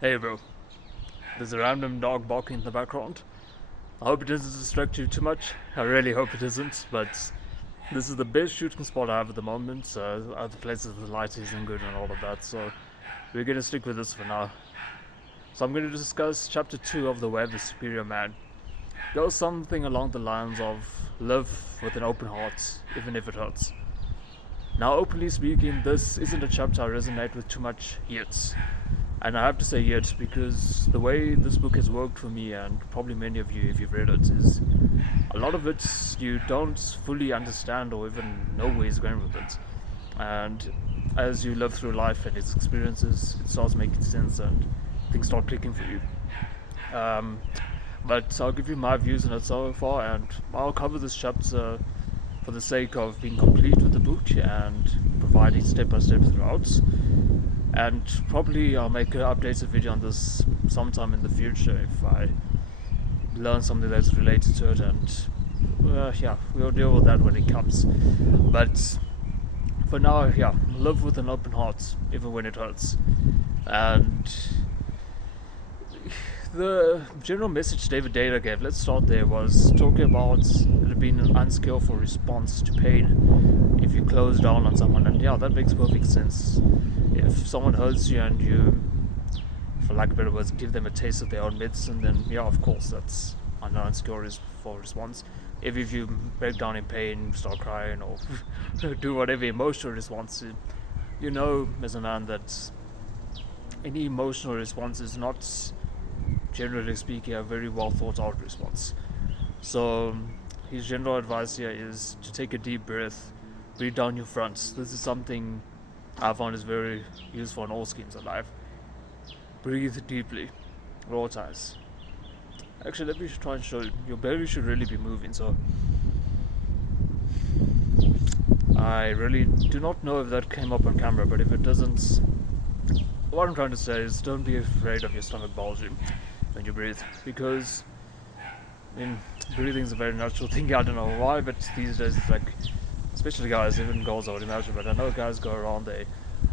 Hey bro, there's a random dog barking in the background. I hope it doesn't distract you too much. I really hope it isn't, but this is the best shooting spot I have at the moment. Other places the light isn't good and all of that, so we're gonna stick with this for now. So I'm gonna discuss chapter 2 of The Way of the Superior Man. Goes something along the lines of live with an open heart, even if it hurts. Now, openly speaking, this isn't a chapter I resonate with too much yet. And I have to say yet because the way this book has worked for me, and probably many of you if you've read it, is a lot of it you don't fully understand or even know where he's going with it. And as you live through life and its experiences, it starts making sense and things start clicking for you. But I'll give you my views on it so far, and I'll cover this chapter for the sake of being complete with the book and providing step by step throughout. And probably I'll make an updated video on this sometime in the future if I learn something that's related to it, and yeah, we'll deal with that when it comes. But for now, yeah, live with an open heart even when it hurts. And the general message David Data gave, let's start there, was talking about it being an unskillful response to pain if you close down on someone. And yeah, that makes perfect sense. If someone hurts you and you, for lack of better words, give them a taste of their own medicine, then yeah, of course, that's an unskillful response. If you break down in pain, start crying, or do whatever emotional response, you know as a man that any emotional response is not, generally speaking, a very well thought out response. So his general advice here is to take a deep breath, breathe down your fronts. This is something I found is very useful in all schemes of life. Breathe deeply, roll ties. Actually, let me try and show you. Your belly should really be moving, so I really do not know if that came up on camera, but if it doesn't, what I'm trying to say is don't be afraid of your stomach bulging when you breathe, because I mean, breathing is a very natural thing. I don't know why, but these days it's like, especially guys, even girls I would imagine, but I know guys go around, they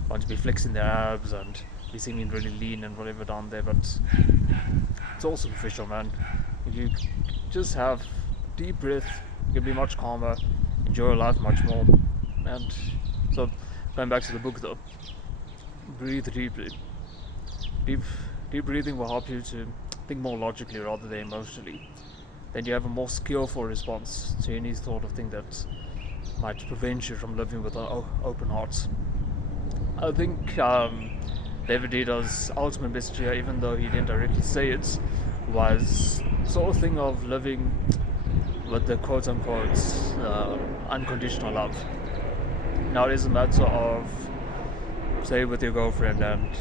want to be flexing their abs and be seeming really lean and whatever down there, but it's all superficial, man. If you just have deep breath, you can be much calmer, enjoy your life much more. And so, going back to the book though, breathe deeply. Deep breathing will help you to think more logically rather than emotionally. Then you have a more skillful response to any sort of thing that might prevent you from living with an open heart. I think David Dita's ultimate message here, even though he didn't directly say it, was sort of thing of living with the quote-unquote unconditional love. Now it is a matter of, say, with your girlfriend and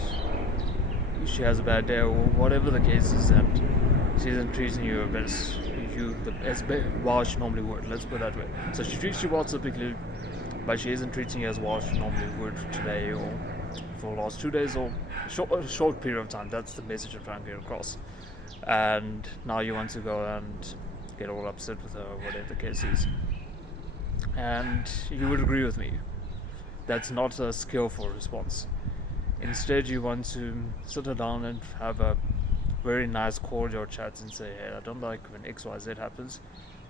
she has a bad day or whatever the case is, and she isn't treating you as well she normally would. Let's put it that way. So she treats you well typically, but she isn't treating you as well she normally would today or for the last 2 days or a short period of time. That's the message I'm trying to get across. And now you want to go and get all upset with her or whatever the case is. And you would agree with me. That's not a skillful response. Instead, you want to sit her down and have a very nice cordial chat and say, hey, I don't like when XYZ happens.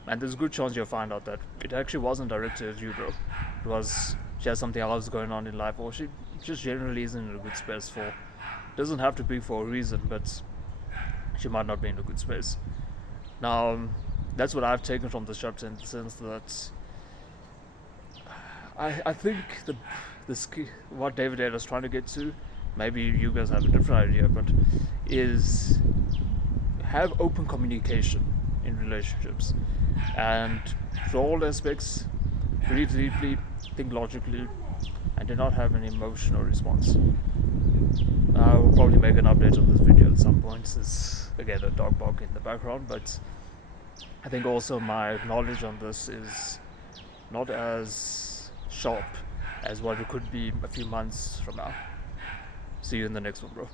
And there's a good chance you'll find out that it actually wasn't directed at you, bro. It was, she has something else going on in life, or she just generally isn't in a good space for, doesn't have to be for a reason, but she might not be in a good space. Now, that's what I've taken from this chapter, in the sense that I think what David Data is trying to get to, maybe you guys have a different idea, but is have open communication in relationships, and for all aspects, breathe deeply, think logically, and do not have an emotional response. I will probably make an update on this video at some point. There's again a dog bark in the background, but I think also my knowledge on this is not as sharp as what it could be a few months from now. See you in the next one, bro.